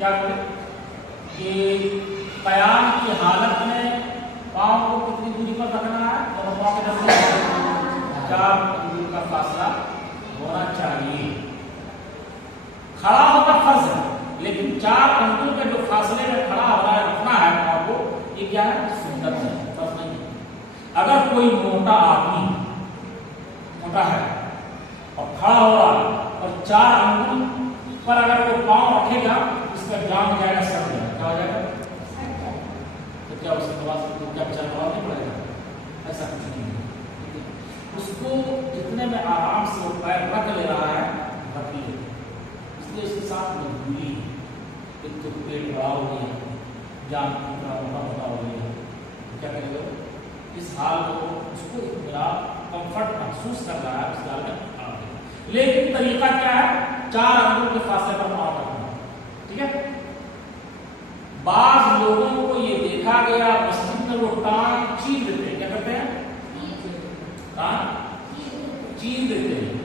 کیا کرے کہ قیام کی حالت میں پاؤں کو کتنی دوری پر رکھنا ہے؟ دونوں پاؤں کے درمیان 4 انگل کا فاصلہ ہونا چاہیے. کھڑا ہونا فرض ہے لیکن 4 انگل کے جو فاصلے میں کھڑا ہونا ہے رکھنا ہے پاؤں کو، یہ کیا ہے؟ سنت ہے، فرض نہیں ہے. اگر کوئی موٹا آدمی موٹا ہے اور کھڑا ہو رہا ہے اور 4 انگل پر اگر وہ پاؤں رکھے گا اس کا جام جائے گا، سڑ جائے گا. کیا ہو جائے گا؟ تو کیا اس کے بعد کیا بچہ نماز نہیں پڑے گا؟ ایسا کچھ نہیں ہے. اس کو جتنے میں آرام سے وہ پیر رکھ لے رہا ہے رکھ لے، اس لیے اس کے ساتھ مجبوری ایک تو پیٹ بڑا ہو گیا، جان اتنا موٹا موٹا ہو گیا، کیا کرے گا؟ اس حال کو اس کو میرا کمفرٹ محسوس کر رہا ہے، اس حال میں آ گیا. لیکن طریقہ کیا ہے؟ 4 انگل کے فاصلے پر پاؤں رکھنا. ٹھیک ہے. بعض لوگوں کو یہ دیکھا گیا مسجد میں وہ ٹانگ چیر دیتے ہیں. کیا کرتے ہیں؟ ٹانگ چیر دیتے ہیں.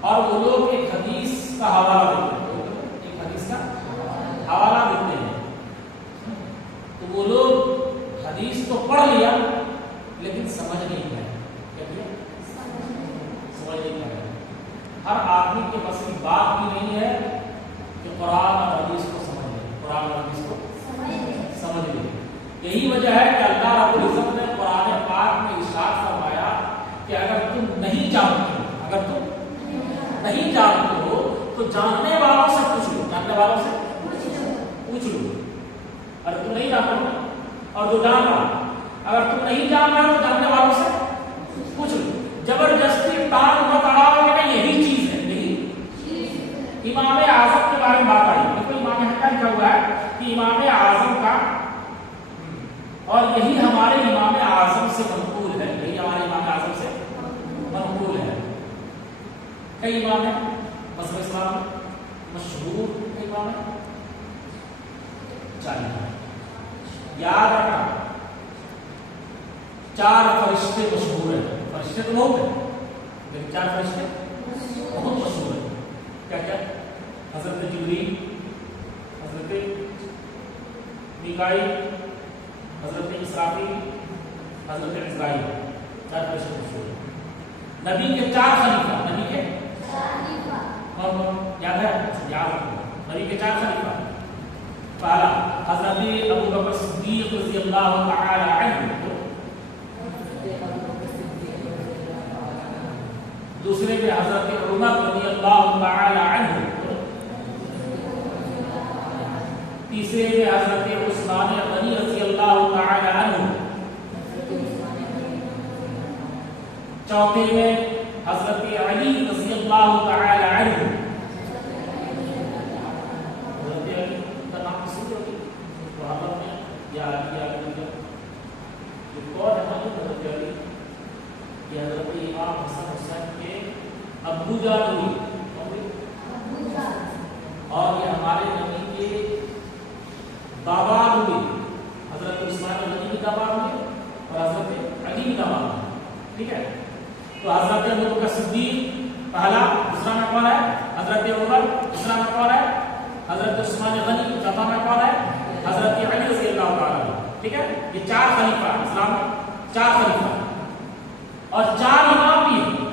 اور وہ لوگ ایک حدیث کا حوالہ دیتے ہیں، ایک حدیث کا حوالہ دیتے ہیں. تو وہ لوگ حدیث تو پڑھ لیا لیکن سمجھ نہیں پائے. کیا کیا؟ سمجھ نہیں پائے. ہر آدمی کے بس کی بات بھی نہیں ہے کہ قرآن اور حدیث کو سمجھ لے، قرآن اور حدیث کو سمجھ لے. یہی وجہ ہے کہ اللہ رب العزت نے قرآن پاک میں ارشاد فرمایا کہ اگر تم نہیں جانتے ہو، اگر تم نہیں جانتے ہو تو جاننے والوں سے پوچھ لو. جاننے والوں سے پوچھ لو. اگر تم نہیں جانتے ہو اور جو جان رہا، اگر تم نہیں جان رہے ہو تو جاننے والوں سے پوچھ لو. زبردستی ٹانگ مت اڑاؤ کہ یہی چیز ہے. یہی امام اعظم کے بارے میں بات آئی. دیکھو امام حنبل کیا ہوا ہے کہ امام اعظم کا، اور یہی ہمارے امام اعظم سے منقول ہے، یہی ہمارے امام اعظم سے منقول ہے. کئی امام ہیں مذہب اسلام میں مشہور امام ہے 40. یاد رکھنا 4 فرشتے مشہور ہیں. فرشتے تو بہت ہیں لیکن 4 فرشتے بہت مشہور ہیں. کیا کیا؟ حضرت جبریل، حضرت میکائیل، حضرت اسرافیل، حضرت عزرائیل. 4 فرشتے مشہور ہیں. نبی کے 4 خلیفہ، نبی کے یاد ہے؟ یاد رکھو نبی کے 4 خلیفہ. پہلا حضرت ابو بکر صدیق رضی اللہ تعالی عنہ، دوسرے پہ حضرت عمر رضی اللہ تعالی عنہ، تیسرے پہ حضرت عثمان غنی رضی اللہ تعالی عنہ، چوتھے میں حضرت علی رضی اللہ تعالی عنہ. حضرت علی کا نام سنو صحابہ میں یا علی یا علی یہ کون ہے؟ حضرت علی یہ حضرت امام حسن حسین کے ابو جان ہوئی، اور یہ ہمارے نبی کے داماد ہوئے. حضرت عثمان غنی کی داماد ہوئے اور حضرت علی کی داماد ہوئے. ٹھیک ہے. تو حضرت ابو بکر صدیق پہلا، دوسرا میں کون ہے؟ حضرت عمر، تیسرا میں کون ہے؟ حضرت عثمان غنی، چوتھا میں کون ہے؟ حضرت علی رضی اللہ تعالی. ٹھیک ہے. یہ 4 خلیفہ اسلام میں، 4 خلیفہ اور 4 امام بھی ہیں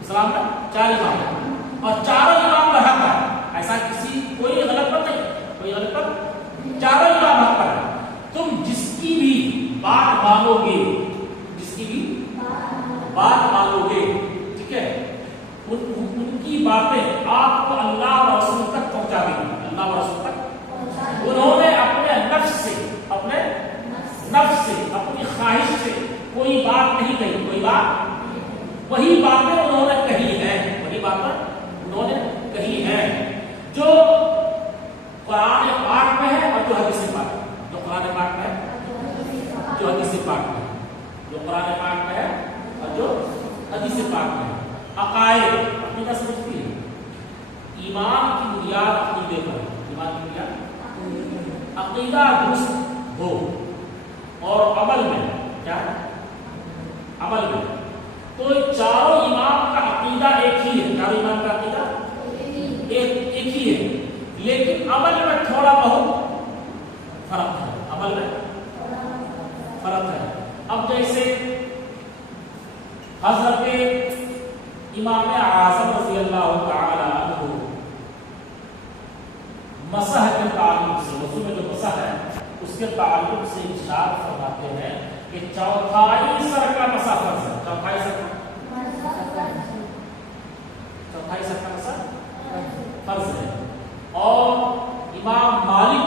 اسلام میں. 4 امام اور چاروں امام پر حق ہے. ایسا کسی کوئی غلط پر نہیں، کوئی غلط پر، چاروں امام حق پر ہے. تم جس کی بھی بات مانو گے، جس کی بھی بات مانو گے، ٹھیک ہے، ان کی باتیں آپ کو اللہ و رسول تک پہنچا دیں گی. اللہ و رسول تک انہوں نے اپنے نفس سے، اپنے نفس سے، اپنی خواہش سے کوئی بات نہیں کہی. کوئی بات، وہی باتیں انہوں نے کہی ہیں، وہی باتیں انہوں نے کہی ہیں جو قرآن پاک میں ہے اور جو حدیث پاک میں. جو قرآن پاک میں ہے، جو حدیث پاک میں ہے. جو قرآن پاک میں ہے اور جو حدیث پاک میں ہے. عقائد، عقیدہ سمجھتی ہے. ایمان کی بنیاد عقیدے پر ہے. ایمان کی بنیاد عقیدہ درست ہو اور عمل میں کیا ہے؟ عمل میں. تو چاروں امام کا عقیدہ ایک ہی ہے. چاروں امام کا عقیدہ ایک ہی ہے. لیکن عمل میں تھوڑا بہت فرق ہے، عمل میں فرق ہے۔ اب جیسے حضرت امام اعظم رضی اللہ تعالی عنہ مسح کے تعلق سے، وضو میں جو مسح ہے اس کے تعلق سے ارشاد فرماتے ہیں کہ چوتھائی سر کا مسح فرض ہے، چوتھائی سر کا مسح فرض ہے۔ اور امام مالک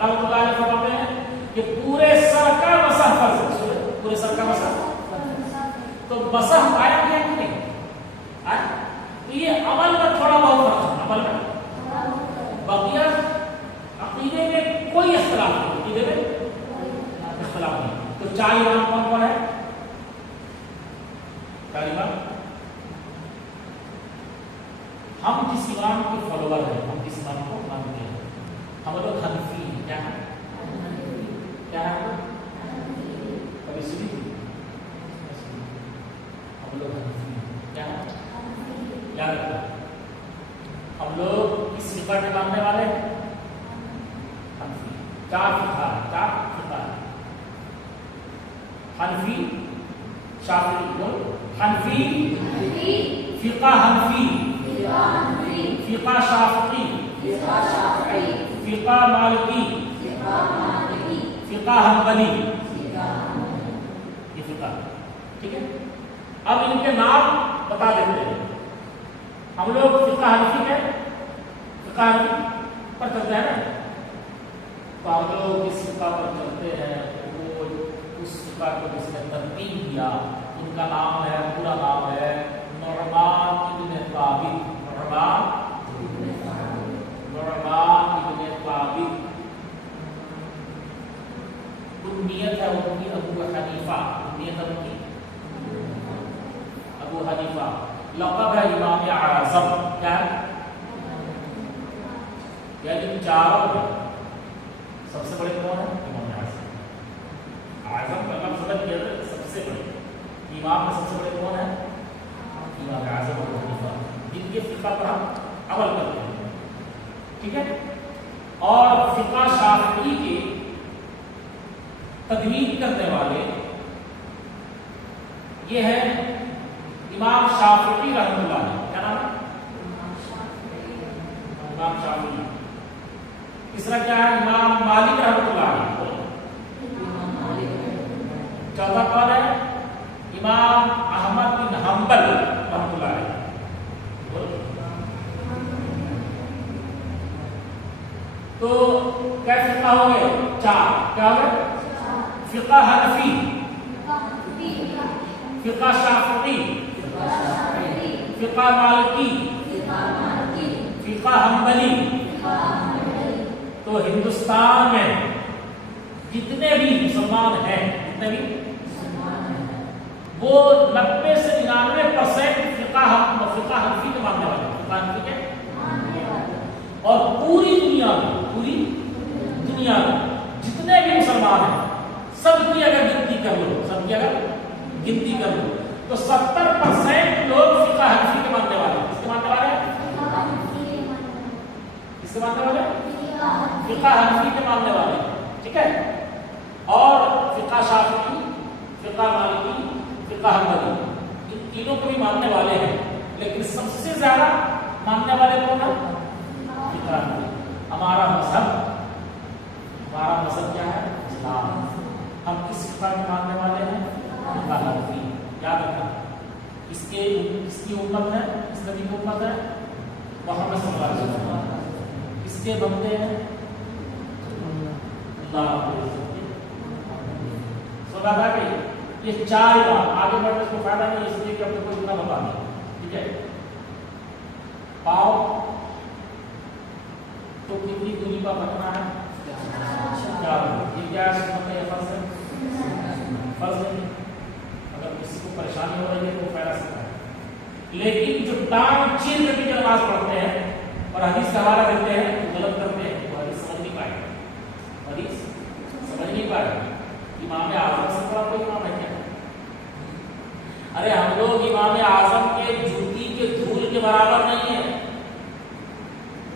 رحمۃ اللہ علیہ فرماتے ہیں کہ پورے سر کا مسح فرض ہے، پورے سر کا مسح۔ تو مسح آیا کیا کہ نہیں آیا؟ تو یہ عمل میں تھوڑا بہت فرق ہے، عمل میں بقیہ عقیدے میں کوئی اختلاف نہیں، عقیدے میں اختلاف نہیں۔ تو چار امام کون کون ہے؟ چار امام، ہم جس امام کے فالوور ہیں، ہم جس امام کو مانتے ہیں، ہم لوگ حنفی ہیں۔ کیا ہے؟ کیا ہے؟ کبھی سنی تھی؟ ہم لوگ حنفی ہیں۔ کیا ہے؟ یاد رکھنا، ہم لوگ کس فقہ کے ماننے والے ہیں؟ حنفی۔ چار فقہ، چار فقہ، حنفی، شافعی، بول حنفی، فقہ حنفی، فقہ شافعی، فقہ مالکی، فقہ حنبلی، یہ فقہ، ٹھیک ہے۔ اب ان کے نام بتا دیتے ہیں۔ ہم لوگ فقہ حنفی ہے، فقہ حنفی پر چلتے ہیں نا، تو ہم لوگ اس فقہ پر چلتے ہیں، وہ اس فقہ کو جس نے ترتیب دیا ان کا نام ہے، پورا نام ہے نعمان ابن ثابت، نعمان ابن ثابت۔ کنیت ہے ان کی ابو حنیفہ، کنیت ہے ان کی ابو حنیفہ، لقب ہے امام اعظم۔ کیا ہے؟ یعنی چاروں میں سب سے بڑے کون ہیں؟ امام اعظم۔ اعظم کا لفظ سمجھ گیا تھا، سب سے بڑے امام میں سب سے بڑے کون ہیں؟ امام اعظم ابو حنیفہ، جن کے فقہ پر ہم عمل کرتے ہیں، ٹھیک ہے۔ اور فقہ شافعی کے تدوین کرنے والے یہ ہے امام شافعی رحمۃ اللہ علیہ۔ کیا نام ہے؟ امام شافعی۔ تیسرا کیا ہے؟ امام مالک رحمۃ اللہ علیہ۔ چوتھا کون ہے؟ امام احمد بن حنبل رحمۃ اللہ علیہ۔ تو کیا فقہ ہو گئے؟ چار۔ کیا ہو گئے؟ فقہ حنفی، فقہ شافعی، فقہ مالکی، فقہ حنبلی۔ تو ہندوستان میں جتنے بھی مسلمان ہیں، جتنے بھی، وہ 90 سے 99% فقہ حنفی کے ماننے والے، فقہ حنفی کے۔ اور پوری دنیا میں جتنے بھی مسلمان ہیں، سب کی اگر گنتی کر لو تو 70% لوگ فقہ حنفی کے ماننے والے ہیں۔ کس کے ماننے والے ہیں؟ کس کے ماننے والے ہیں؟ فقہ حنفی کے ماننے والے ہیں، ٹھیک ہے۔ اور فقہ شافعی، فقہ مالکی، فقہ حنبلی، ان تینوں کو بھی ماننے والے ہیں، لیکن سب سے زیادہ ماننے والے کون ہیں؟ فقہ حنفی۔ ہمارا مذہب کیا ہے؟ اسلام۔ ہم کس فقہ کے ماننے والے ہیں؟ فقہ حنفی۔ یاد رکھنا، اس کی امت ہے، اس نبی کی امت ہے محمد صلی اللہ علیہ وسلم، اس کے بندے ہیں اللہ رب العزت کے۔ سو بات آ گئی۔ یہ چار بات آگے بڑھنے کو فائدہ نہیں، اس لیے کہ ہم نے کوئی اتنا بتا دیا، ٹھیک ہے۔ پاؤں تو کتنی دوری پر رکھنا ہے؟ یہ کیا ہے؟ سنت ہے یا فرض ہے؟ فرض ہے۔ اگر کسی کو پریشانی ہو رہی ہے تو وہ پہلا سکتا ہے، لیکن جو ٹانگ چیر کر کے نماز پڑھتے ہیں اور حدیث کا حوالہ دیتے ہیں تو غلط کرتے ہیں، وہ حدیث سمجھ نہیں پائے۔ امام اعظم سے بڑا کوئی امام ہے کیا؟ ارے ہم لوگ امام اعظم کے جوتی کے دھول کے برابر نہیں ہیں،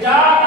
4